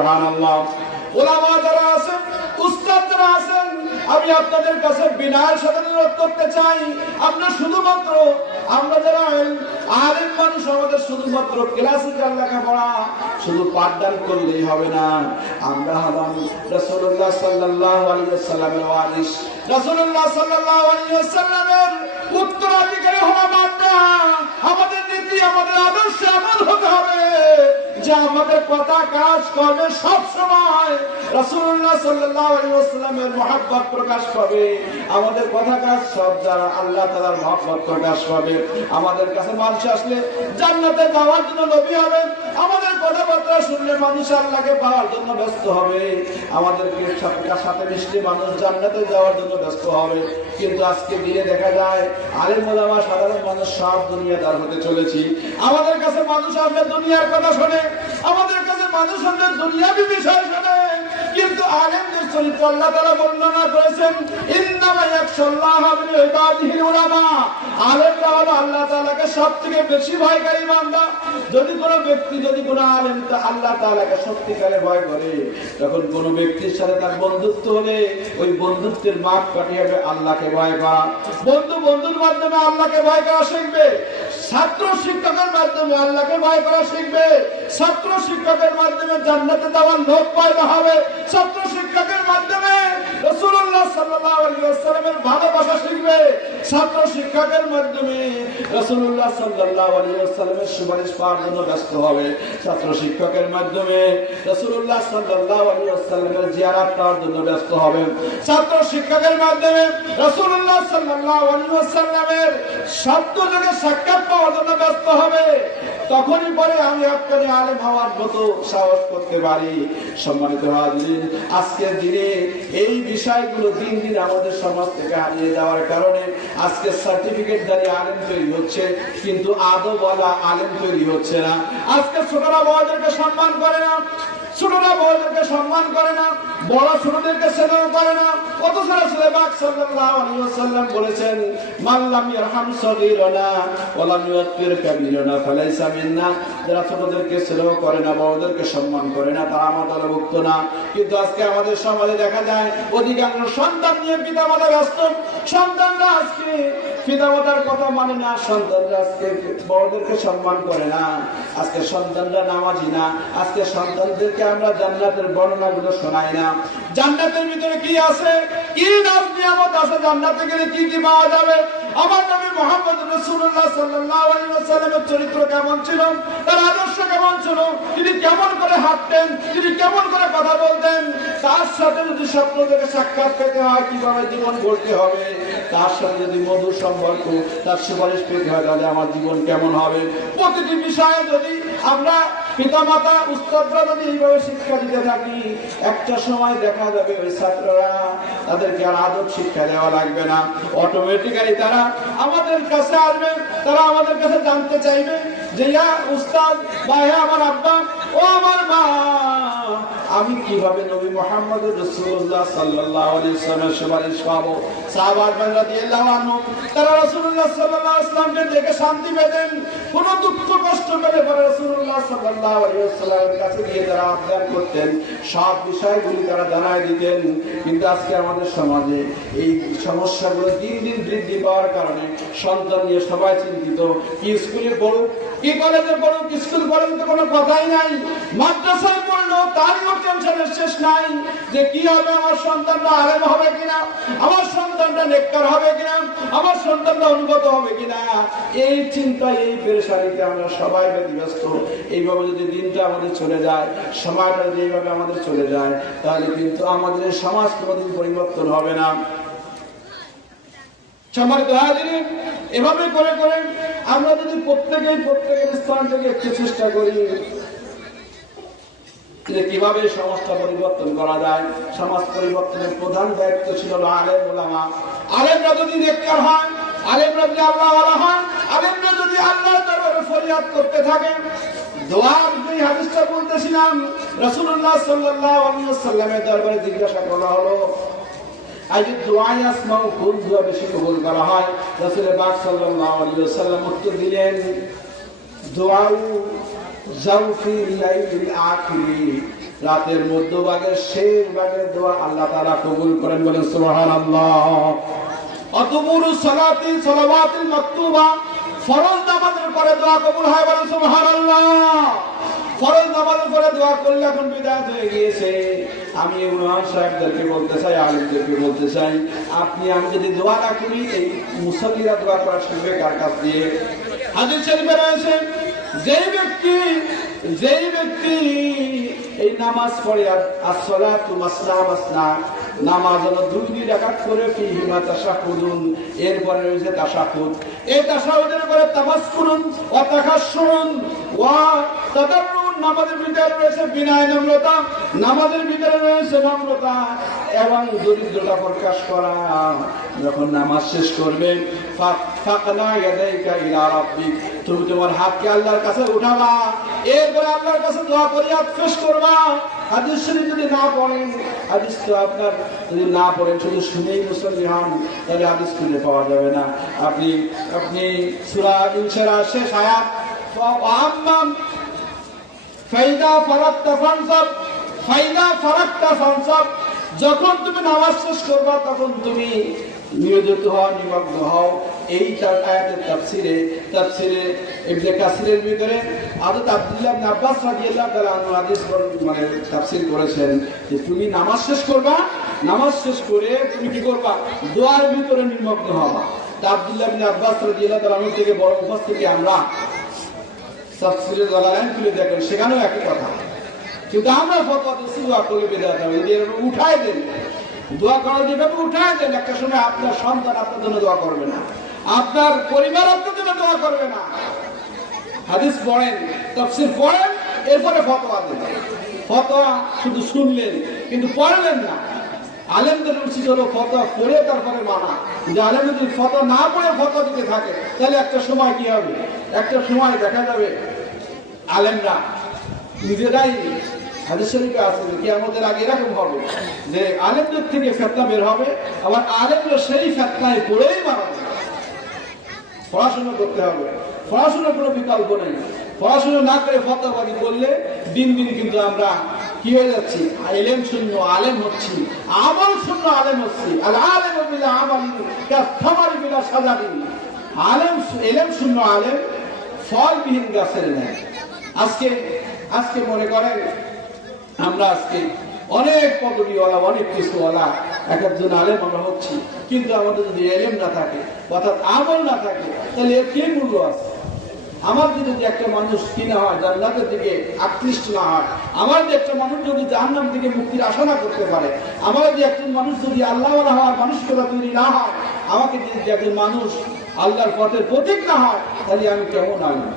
সুবহানাল্লাহ। উলামা যারা আছেন, উস্তাদ যারা আছেন, আমি আপনাদের কাছে বিনয়ের সাথে অনুরোধ করতে চাই, আমরা যারা আলেম মানুষ, আমাদের শুধুমাত্র ক্লাসিক্যাল লেখাপড়া শুধু পাঠদান করলেই হবে না। আমরা হলাম রাসূলুল্লাহ সাল্লাল্লাহু আলাইহি ওয়াসাল্লামের ওয়ারিস, রাসূলুল্লাহ সাল্লাল্লাহু আলাইহি ওয়াসাল্লামের উত্তরাধিকারী হলাম আমরা। আমাদের নীতি, আমাদের আদর্শ এমন হতে হবে যে আমাদের কথা কাজ করবে সব সময় রাসূলুল্লাহ সাল্লাল্লাহু আলাইহি ওয়াসাল্লামের মহব্বত প্রকাশ পাবে। আমাদের কথা কাজ সব দ্বারা আল্লাহ তাআলার মহব্বত প্রকাশ পাবে। আমাদের কাছে মানুষ আসলে জান্নাতে যাওয়ার জন্য নবী হবে, আমাদের কথাবার্তা শুনলে মানুষ আল্লাহকে পাওয়ার জন্য ব্যস্ত হবে, আমাদেরকে সাথে মিশলে মানুষ জান্নাতে যাওয়ার জন্য ব্যস্ত হবে। কিন্তু আজকে দিয়ে দেখা যায় আলেম ওলামা সাধারণ মানুষ সব দুনিয়াদার হতে চলেছি। আমাদের কাছে মানুষ আসলে দুনিয়ার কথা শোনে, আমাদের কাছে মানুষ আসলে দুনিয়াবী বিষয় শোনে, কিন্তু আলেমদের চরিত্র আল্লাহ তাআলা বর্ণনা করেছেন, ইন্নামা ইয়াখশাল্লাহা মিন ইবাদিহিল উলামা। আলেমরা হলো আল্লাহ তাআলাকে সবথেকে বেশি ভয়কারী বান্দা। যদি কোনো ব্যক্তি, যদি কোনো আলেম আল্লাহ তাআলাকে সত্যিকারে ভয় করে, তখন কোনো ব্যক্তির সাথে তার বন্ধুত্ব হলে ওই বন্ধুত্বের মাপ কাটিয়ে হবে আল্লাহকে ভয় করা। বন্ধুর মাধ্যমে আল্লাহকে ভয় করা শিখবে, ছাত্র শিক্ষকের মাধ্যমে আল্লাহকে ভয় করা শিখবে, ছাত্র শিক্ষকের মাধ্যমে জান্নাতে যাওয়ার লোক পয়দা হবে, ছাত্র শিক্ষকের মাধ্যমে রাসূলুল্লাহ সাল্লাল্লাহু আলাইহি ওয়াসাল্লামের ভালোবাসা শিখবে, ছাত্র শিক্ষকের মাধ্যমে রাসূলুল্লাহ সাল্লাল্লাহু আলাইহি ওয়াসাল্লামের সুপারিশ পাওয়ার জন্য ব্যস্ত হবে, ছাত্র শিক্ষকের মাধ্যমে রাসূলুল্লাহ সাল্লাল্লাহু আলাইহি ওয়াসাল্লামের জিয়ারত পাওয়ার জন্য ব্যস্ত হবে, ছাত্র শিক্ষকের মাধ্যমে রাসূলুল্লাহ সাল্লাল্লাহু আলাইহি ওয়াসাল্লামের শব্দযোগে সাক্ষাৎ পাওয়ার জন্য ব্যস্ত হবে। তখনই পরে আমি আপনাকে আলেম হওয়ার মতো সাহস করতে পারি। সম্মানিত হাজিরিন, আজকের দিনে এই বিষয়গুলো দিন দিন আমাদের সমাজ থেকে হারিয়ে যাওয়ার কারণে আজকে সার্টিফিকেটধারী আলেম তৈরি হচ্ছে, কিন্তু আদবওয়ালা আলেম তৈরি হচ্ছে না। আজকে ছোটরা বড়দেরকে সম্মান করে না, ছোটরা বড়দেরকে সম্মান করে না, বড় ছোটদেরকে স্নেহ করে না। অথচ রাসূল পাক সাল্লাল্লাহু আলাইহি ওয়াসাল্লাম বলেছেন, মান লাম ইয়ারহাম সগীরানা ওয়া লাম ইউক্কির কাবীরানা ফালাইসা মিন্না। যারা ছোটদেরকে স্নেহ করে না, বড়দেরকে সম্মান করে না, তারা আমাদের দলভুক্ত না। কিন্তু আজকে আমাদের সমাজে দেখা যায় অধিকাংশ সন্তান নিয়ে পিতামাতা ব্যস্ত, সন্তানরা আজকে পিতামাতার কথা মানে না, সন্তানরা আজকে বড়দেরকে সম্মান করে না, আজকে সন্তানরা নামাজি না, আজকে সন্তানদেরকে আমরা জান্নাতের বর্ণনাগুলো শোনাই না। জান্নাতের ভিতরে কি আছে, কি নিয়ামত আছে, জান্নাতে গেলে কি কি পাওয়া যাবে। আমার নবী মুহাম্মদ রাসূলুল্লাহ সাল্লাল্লাহু আলাইহি ওয়াসাল্লামের চরিত্র কেমন ছিল, তার আদর্শ কেমন ছিল, তিনি কেমন করে হাঁটতেন, তিনি কেমন করে কথা বলতেন, তার সাথে যদি স্বপ্ন থেকে সাক্ষাৎ পেতে হয় কিভাবে জীবন গড়তে হবে, তার সাথে যদি মধুর সম্পর্ক, তার সুপারিশ পেতে হয়, তাহলে আমার জীবন কেমন হবে। প্রতিটি বিষয়ে যদি আমরা পিতামাতা উস্তাদরা যদি এইভাবে শিক্ষা দিতে থাকি, একটা সময় দেখা যাবে ওই ছাত্ররা, তাদেরকে আর আদব শিক্ষা দেওয়া লাগবে না, অটোমেটিক্যালি তারা আমাদের কাছে আসবে, তারা আমাদের কাছে জানতে চাইবে যে ইয়া উস্তাদ বা হে আমার আব্বা, ও আমার মা, আমি কিভাবে নবী মুহাম্মদ রাসূলুল্লাহ সাল্লাল্লাহু আলাইহি ওয়াসাল্লামের সুপারিশ পাবো। সাহাবায়ে রাদিয়াল্লাহু আনহু তারা রাসূলুল্লাহ সাল্লাল্লাহু আলাইহি ওয়াসাল্লামকে দেখে শান্তি পেতেন, কোন দুঃখ কষ্ট পেলে পরে রাসূলুল্লাহ সাল্লাল্লাহু আলাইহি ওয়াসাল্লামের কাছে গিয়ে তারা আবদার করতেন, সব বিষয়গুলি তারা জানায় দিতেন। কিন্তু আজকে আমাদের সমাজে এই সমস্যাগুলো দিন দিন বৃদ্ধি পাওয়ার কারণে সন্তান নিয়ে সবাই চিন্তিত, কি স্কুলে পড়ুক, কি কলেজে পড়ুক, স্কুল পড়ুক তো কোনো কথাই নাই, মাদ্রাসায় পড়লো তারও টেনশনের শেষ নাই যে কি হবে, আমার সন্তানরা আলেম হবে কিনা, আমার সন্তানরা নেককার হবে কিনা, আমার সন্তানরা অনুগত হবে কিনা। এই চিন্তা, এই পেরেশানিতে আমরা সবাই ব্যতিব্যস্ত। এইভাবে যদি দিনটা আমাদের চলে যায়, সময়টা যদি এইভাবে আমাদের চলে যায়, তাহলে কিন্তু আমাদের সমাজ কোনোদিন পরিবর্তন হবে না। সম্মানিত হাজিরিন, এভাবে করে করে আমরা যদি প্রত্যেকের স্থান থেকে একটু চেষ্টা করি যে কিভাবে সমাজটা পরিবর্তন করা যায়। সমাজ পরিবর্তনের প্রধান দায়িত্ব ছিল আলেম ওলামা। আলেমরা যদি নেককার হয়, আলেমরা যদি আল্লাহওয়ালা হয়, আলেমরা যদি আল্লাহর দরবারে ফরিয়াদ করতে থাকে, দোয়ার যে হাদিসটা বলতেছিলাম, রাসূলুল্লাহ সাল্লাল্লাহু আলাইহি ওয়াসাল্লামের দরবারে জিজ্ঞাসা করা হলো, আইয়ু দুআই আসমাউ, কোন দোয়া বেশি কবুল করা হয়? রাসূল পাক সাল্লাল্লাহু আলাইহি ওয়াসাল্লাম উত্তর দিলেন, দুআউ জাওফিল লাইলিল আখিরি রাতের মধ্যভাগের শেষ ভাগের দোয়া আল্লাহ তাআলা কবুল করেন, বলেন সুবহানাল্লাহ। আদবুরুস সালাতি সালাওয়াতুল মাকতুবা, ফরজ নামাজের পরে দোয়া কবুল হয়, বলেন সুবহানাল্লাহ। ফরজ নামাজের পরে দোয়া করলে এখন বিদআত হয়ে গিয়েছে। আমি ইমাম সাহেবদেরকে বলতে চাই, আলেমদেরকে বলতে চাই, আমি যদি দোয়া না করি এই মুসল্লিরা দোয়া করা শিখবে কার কাছ দিয়ে? হাদিস শরীফে রয়েছে যেই ব্যক্তি এই নামাজ পড়ে, as-salatu masna masna, নামাজ হলো 2 রাকাত করে ফিহিমা তাশাহুদুন, এরপরে রয়েছে তাশাহুদ। এই তাশাহুদের পরে তামাসসুরুন ওয়া তাখাশশুরুন ওয়া তাদাররুন, নামাজের ভিতরে রয়েছে বিনয় নম্রতা, নামাজের ভিতরে রয়েছে নম্রতা এবং দরিদ্রতা প্রকাশ করা। যখন নামাজ শেষ করবে ফাকনা ইয়াদাইকা ইলা রাব্বিক, তুমি তোমার হাতকে আল্লাহর কাছে উঠাবা, এরপরে আল্লাহর কাছে দোয়া ফরিয়াদ পেশ করবা। হাদিস শরীফ যদি না পড়েন, হাদিস তো আপনার যদি না পড়েন, শুধু শুনেই মুসল্লি হন, তাহলে হাদিস খুঁজে পাওয়া যাবে না। আপনি সূরা ইনশিরাহ শেষ আয়াত আম্মাম ফাইদা ফারাগতা ফানসাব, ফাইদা ফারাগতা ফানসাব, যখন তুমি নামাজ শেষ করবা তখন তুমি নিয়োজিত হও, নিমগ্ন হও। এই আয়াতের তাফসিরে ইবনে কাসিরের ভিতরে হযরত আব্দুল্লাহ ইবনে আব্বাস রাদিয়াল্লাহু তাআলা আনহু হাদিস মানে তাফসীর করেছেন যে তুমি নামাজ শেষ করবা, নামাজ শেষ করে তুমি কি করবা? দোয়ার ভিতরে নিমগ্ন হবা। তা আব্দুল্লাহ ইবনে আব্বাস রাদিয়াল্লাহু তাআলা আনহু থেকে বড় উপস্থিতি আমরা তাফসীরে জালালাইন খুলে দেখেন, সেখানেও একই কথা। কিন্তু আমরা ফতোয়া দিচ্ছি দোয়া করে বিদায় দাও, এদের উঠায় দেন, দোয়া করার যেভাবে উঠায় দেন, একটা সময় আপনার সন্তান আপনার জন্য দোয়া করবে না, আপনার পরিবার আপনার জন্য দোয়া করবে না। হাদিস পড়েন, তাফসীর পড়েন, এরপরে ফতোয়া দেন। ফতোয়া শুধু শুনলেন কিন্তু পড়লেন না। আলেমদের উচিত হলো ফতোয়া পড়ে তারপরে মানা। যে আলেম যদি ফতোয়া না পড়ে ফতোয়া দিতে থাকে, তাহলে একটা সময় কি হবে? একটা সময় দেখা যাবে আলেমরা নিজেরাই, হাদিস শরীফে আছে যে কিয়ামতের আগে এরকম হবে যে আলেমদের থেকে ফিতনা বের হবে, আবার আলেমরা সেই ফিতনায় পড়েই মারা যাবে। পড়াশোনা করতে হবে, পড়াশোনার কোনো বিকল্প নেই। পড়াশোনা না করে ফতোয়াবাজি করলে দিন দিন কিন্তু আমরা কি হয়ে যাচ্ছি? ইলম শূন্য আলেম হচ্ছি, আমল শূন্য আলেম হচ্ছি। আল আলেম বিলা আমাল কাসামারি বিলা সাজারি, আলেম ইলম শূন্য আলেম ফলবিহীন গাছের ন্যায়। আজকে মনে করেন আমরা আজকে অনেক পদবিওয়ালা, অনেক কিছুওয়ালা, এক একজন আলেম আমরা হচ্ছি, কিন্তু আমাদের যদি ইলম না থাকে, অর্থাৎ আমল না থাকে, তাহলে এর কি মূল্য আছে? আমার যদি একটা মানুষ কিনা হয় জান্নাতের দিকে আকৃষ্ট না হয়, আমার যে একটা মানুষ যদি জাহান্নাম থেকে মুক্তির আশা না করতে পারে, আমার যে একজন মানুষ যদি আল্লাহওয়ালা হওয়ার মানসিকতা তৈরি না হয়, আমাকে যদি একজন মানুষ আল্লাহর পথের প্রতীক না হয়, তাহলে আমি কেমন আলেম?